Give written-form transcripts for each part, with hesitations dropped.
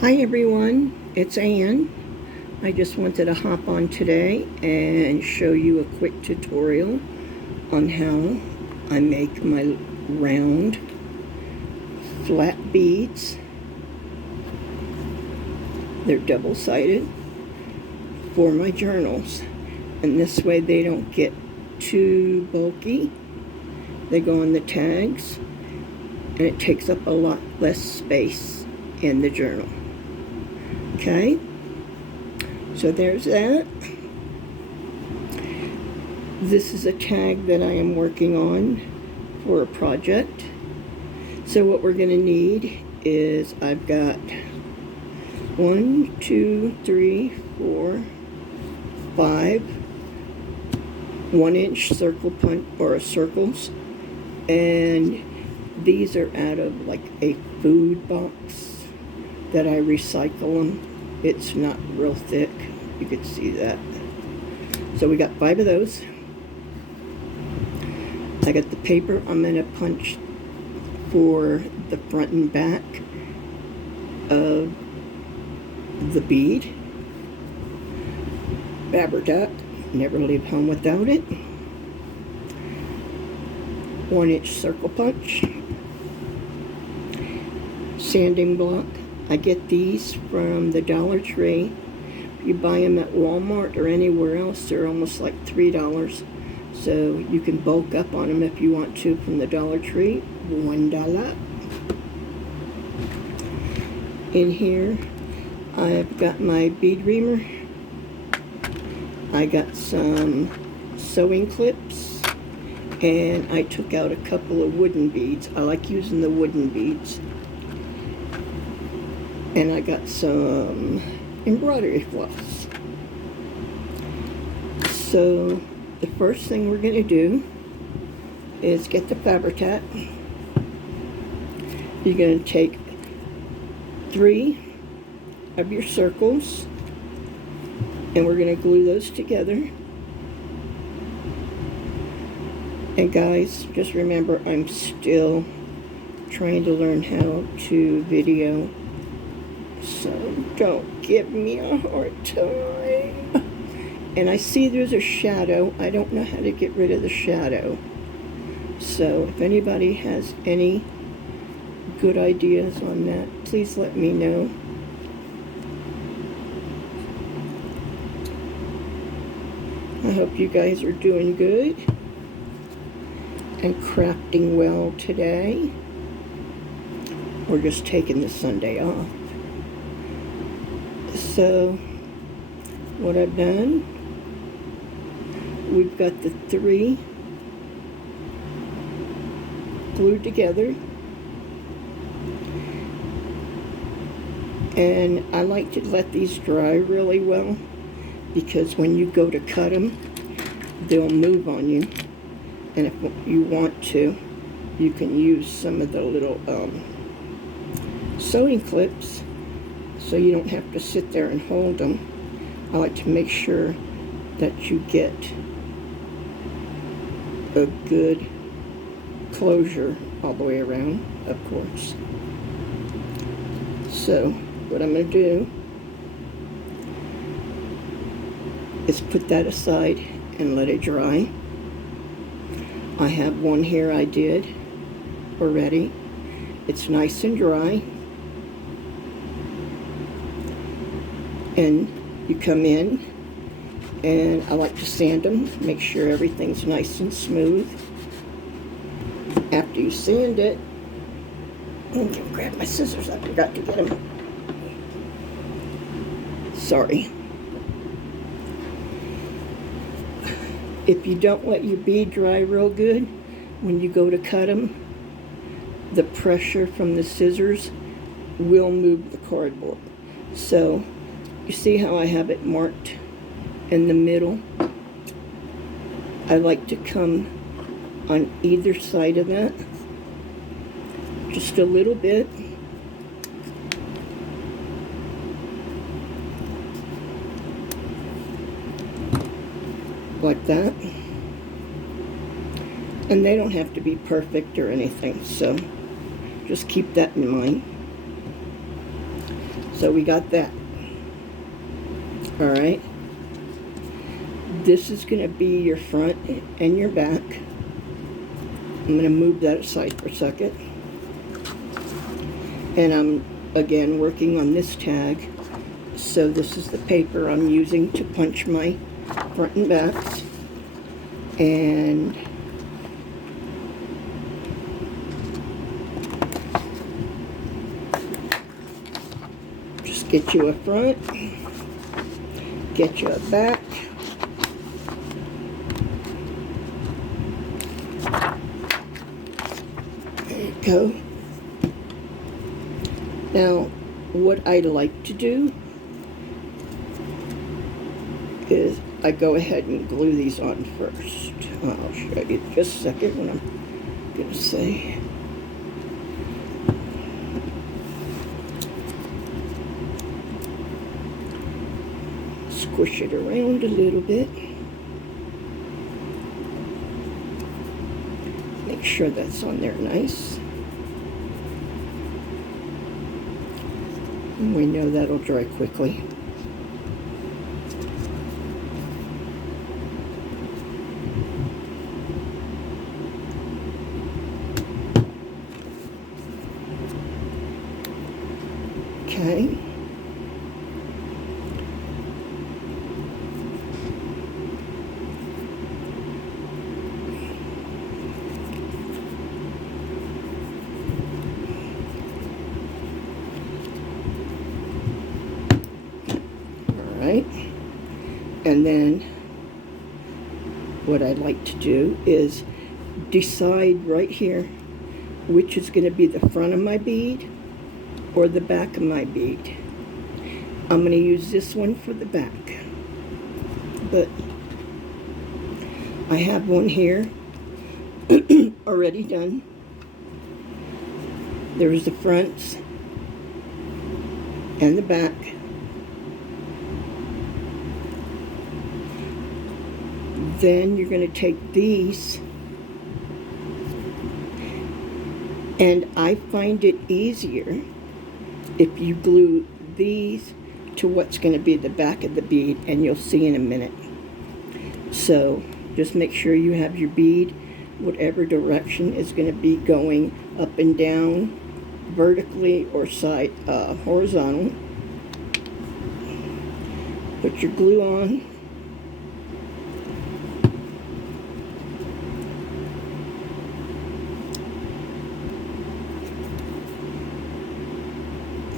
Hi everyone, it's Ann. I just wanted to hop on today and show you a quick tutorial on how I make my round flat beads. They're double-sided for my journals, and this way they don't get too bulky. They go on the tags and it takes up a lot less space in the journal. Okay, so there's that. This is a tag that I am working on for a project. So what we're going to need is I've got 1, 2, 3, 4, 5 1-inch circle punch or circles, and these are out of like a food box that I recycle them. It's not real thick, you could see that. So we got 5 of those. I got the paper I'm going to punch for the front and back of the bead. Fabri-Tac, never leave home without it. 1-inch circle punch. Sanding block. I get these from the Dollar Tree. If you buy them at Walmart or anywhere else, they're almost like $3. So you can bulk up on them if you want to from the Dollar Tree. $1. In here, I've got my bead reamer. I got some sewing clips, and I took out a couple of wooden beads. I like using the wooden beads. And I got some embroidery floss. So the first thing we're going to do is get the Fabri-Tac. You're going to take 3 of your circles, and we're going to glue those together. And guys, just remember, I'm still trying to learn how to video, so don't give me a hard time. And I see there's a shadow. I don't know how to get rid of the shadow. So if anybody has any good ideas on that, please let me know. I hope you guys are doing good and crafting well today, or just taking the Sunday off. So what I've done, we've got the 3 glued together, and I like to let these dry really well, because when you go to cut them, they'll move on you. And if you want to, you can use some of the little sewing clips, so you don't have to sit there and hold them. I like to make sure that you get a good closure all the way around, of course. So what I'm going to do is put that aside and let it dry. I have one here I did already. It's nice and dry. And you come in, and I like to sand them, make sure everything's nice and smooth. After you sand it, I'm gonna grab my scissors, I forgot to get them. Sorry. If you don't let your bead dry real good, when you go to cut them, the pressure from the scissors will move the cardboard. So you see how I have it marked in the middle? I like to come on either side of that, just a little bit. Like that. And they don't have to be perfect or anything, so just keep that in mind. So we got that. All right. This is going to be your front and your back. I'm going to move that aside for a second. And I'm, again, working on this tag. So this is the paper I'm using to punch my front and backs. And just get you a front, get you a back. There you go. Now, what I like to do is I go ahead and glue these on first. I'll show you just a second what I'm going to say. Squish it around a little bit. Make sure that's on there nice. And we know that'll dry quickly. Okay. And then what I'd like to do is decide right here which is going to be the front of my bead or the back of my bead. I'm going to use this one for the back, but I have one here already done. There's the fronts and the back. Then you're going to take these, and I find it easier if you glue these to what's going to be the back of the bead, and you'll see in a minute. So just make sure you have your bead whatever direction is going to be going up and down, vertically or side horizontal. Put your glue on.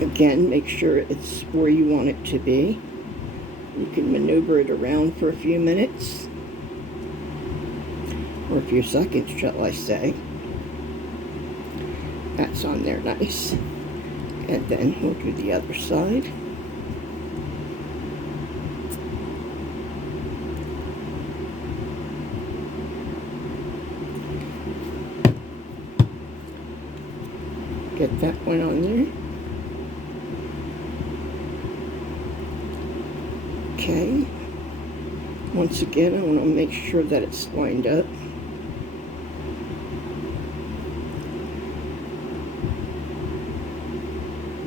Again, make sure it's where you want it to be. You can maneuver it around for a few minutes, or a few seconds, shall I say. That's on there nice. And then we'll do the other side. Get that one on there. Okay, once again, I want to make sure that it's lined up.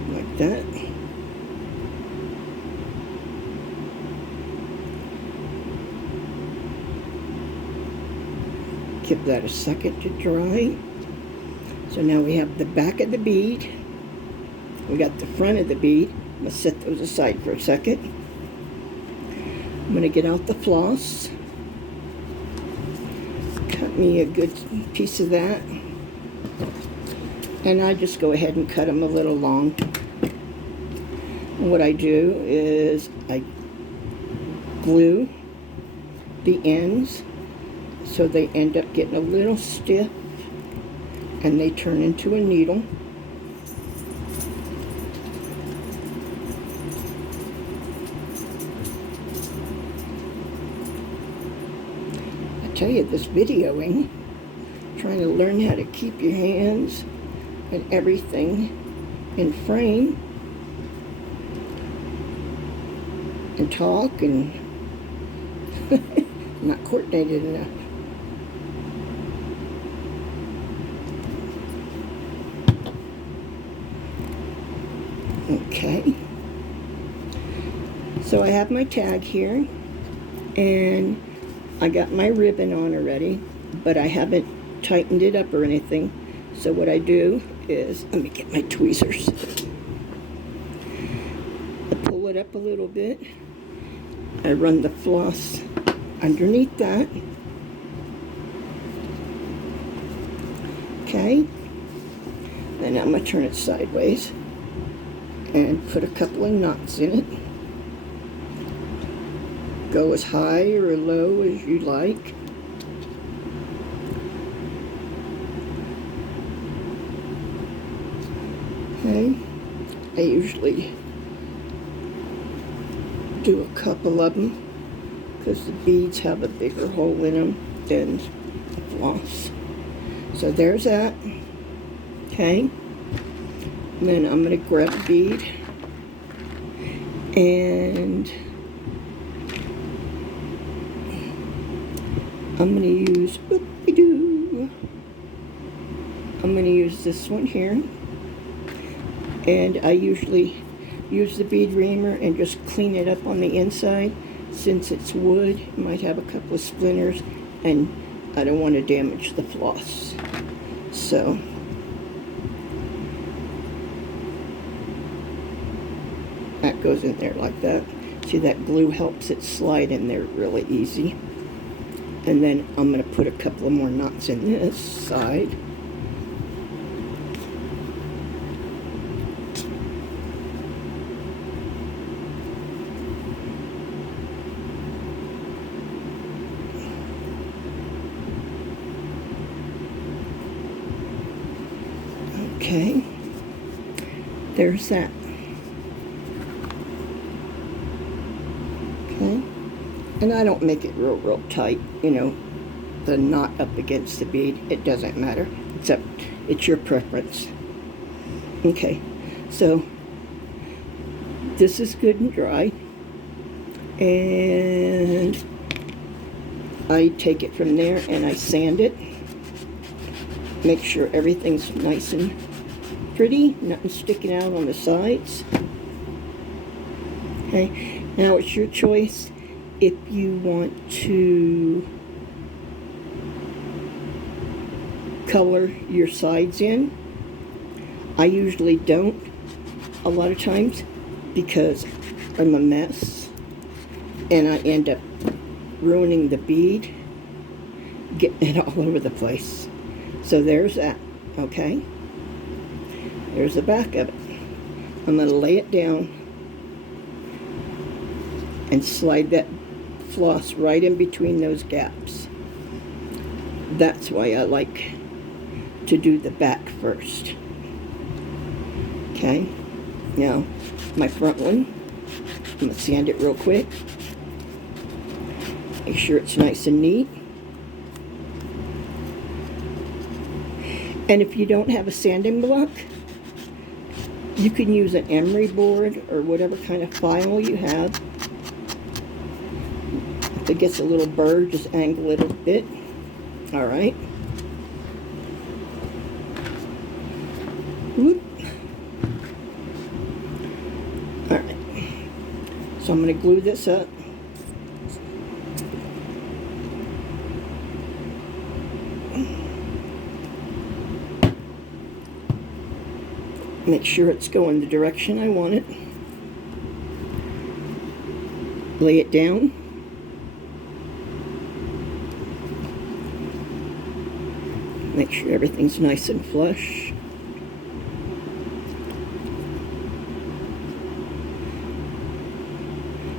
Like that. Give that a second to dry. So now we have the back of the bead. We got the front of the bead. I'm going to set those aside for a second. I'm going to get out the floss, cut me a good piece of that, and I just go ahead and cut them a little long. And what I do is I glue the ends so they end up getting a little stiff and they turn into a needle. Tell you, this videoing, trying to learn how to keep your hands and everything in frame and talk and not coordinated enough. Okay. So I have my tag here, and I got my ribbon on already, but I haven't tightened it up or anything. So what I do is, let me get my tweezers. I pull it up a little bit. I run the floss underneath that. Okay. Then I'm going to turn it sideways and put a couple of knots in it. Go as high or low as you like. Okay. I usually do a couple of them because the beads have a bigger hole in them than the floss. So there's that. Okay. And then I'm going to grab a bead and I'm going to use, I'm going to use this one here. And I usually use the bead reamer and just clean it up on the inside. Since it's wood, it might have a couple of splinters, and I don't want to damage the floss. So that goes in there like that. See, that glue helps it slide in there really easy. And then I'm going to put a couple of more knots in this side. Okay, there's that. Okay, and I don't make it real tight, you know, the knot up against the bead. It doesn't matter, except it's your preference. Okay, so this is good and dry, and I take it from there and I sand it. Make sure everything's nice and pretty, nothing sticking out on the sides. Okay, now it's your choice if you want to color your sides in. I usually don't a lot of times because I'm a mess and I end up ruining the bead, getting it all over the place. So there's that, okay? There's the back of it. I'm going to lay it down and slide that floss right in between those gaps. That's why I like to do the back first. Okay? Now, my front one, I'm going to sand it real quick. Make sure it's nice and neat. And if you don't have a sanding block, you can use an emery board or whatever kind of file you have. If it gets a little burr, just angle it a bit. All right. Whoop. All right. So I'm going to glue this up. Make sure it's going the direction I want it. Lay it down. Make sure everything's nice and flush.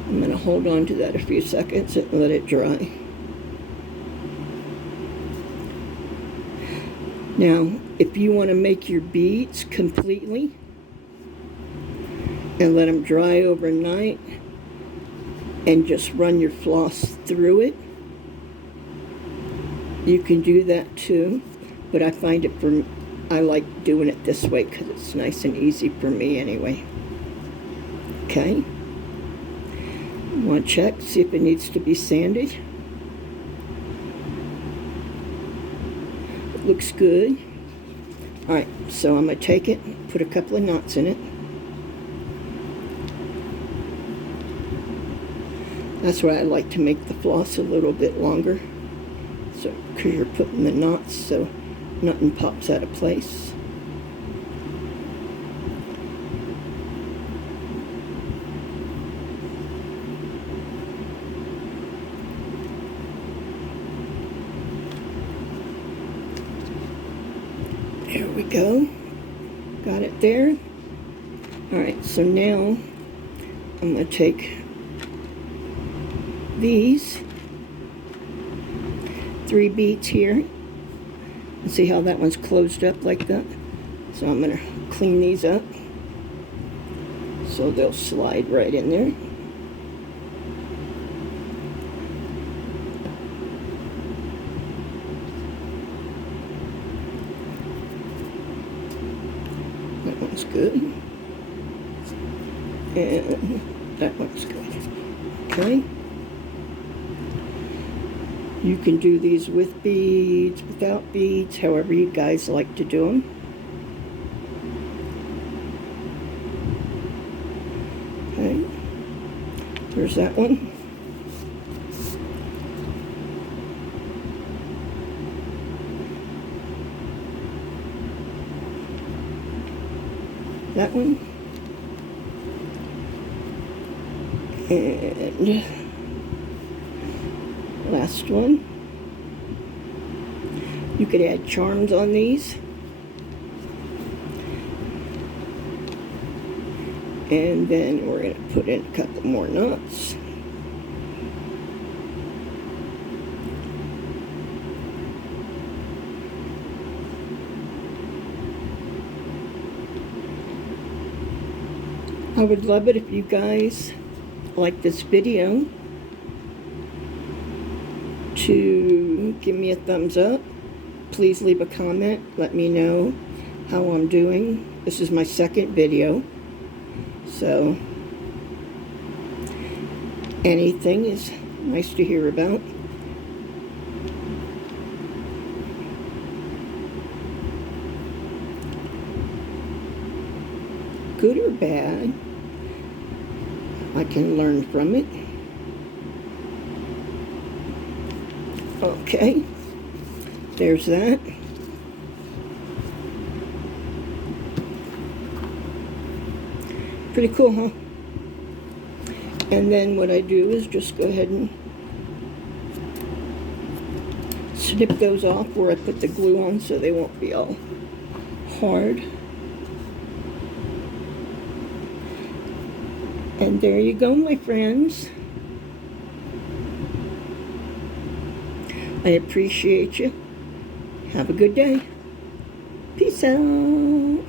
I'm going to hold on to that a few seconds and let it dry. Now, if you want to make your beads completely and let them dry overnight and just run your floss through it, you can do that too. But I find I like doing it this way because it's nice and easy for me anyway. Okay. You want to check, see if it needs to be sanded. It looks good. Alright, so I'm going to take it, put a couple of knots in it. That's why I like to make the floss a little bit longer. So, because you're putting the knots so nothing pops out of place. There we go. Got it there. Alright, so now I'm going to take these 3 beads here and see how that one's closed up like that. So I'm going to clean these up so they'll slide right in there. That one's good. And that one's good. Okay. You can do these with beads, without beads, however you guys like to do them. Okay. There's that one. That one. And last one. You could add charms on these. And then we're going to put in a couple more knots. I would love it if you guys like this video to give me a thumbs up. Please leave a comment. Let me know how I'm doing. This is my second video. So anything is nice to hear about. Good or bad, I can learn from it. Okay, there's that. Pretty cool, huh? And then what I do is just go ahead and snip those off where I put the glue on so they won't be all hard. And there you go, my friends. I appreciate you. Have a good day. Peace out.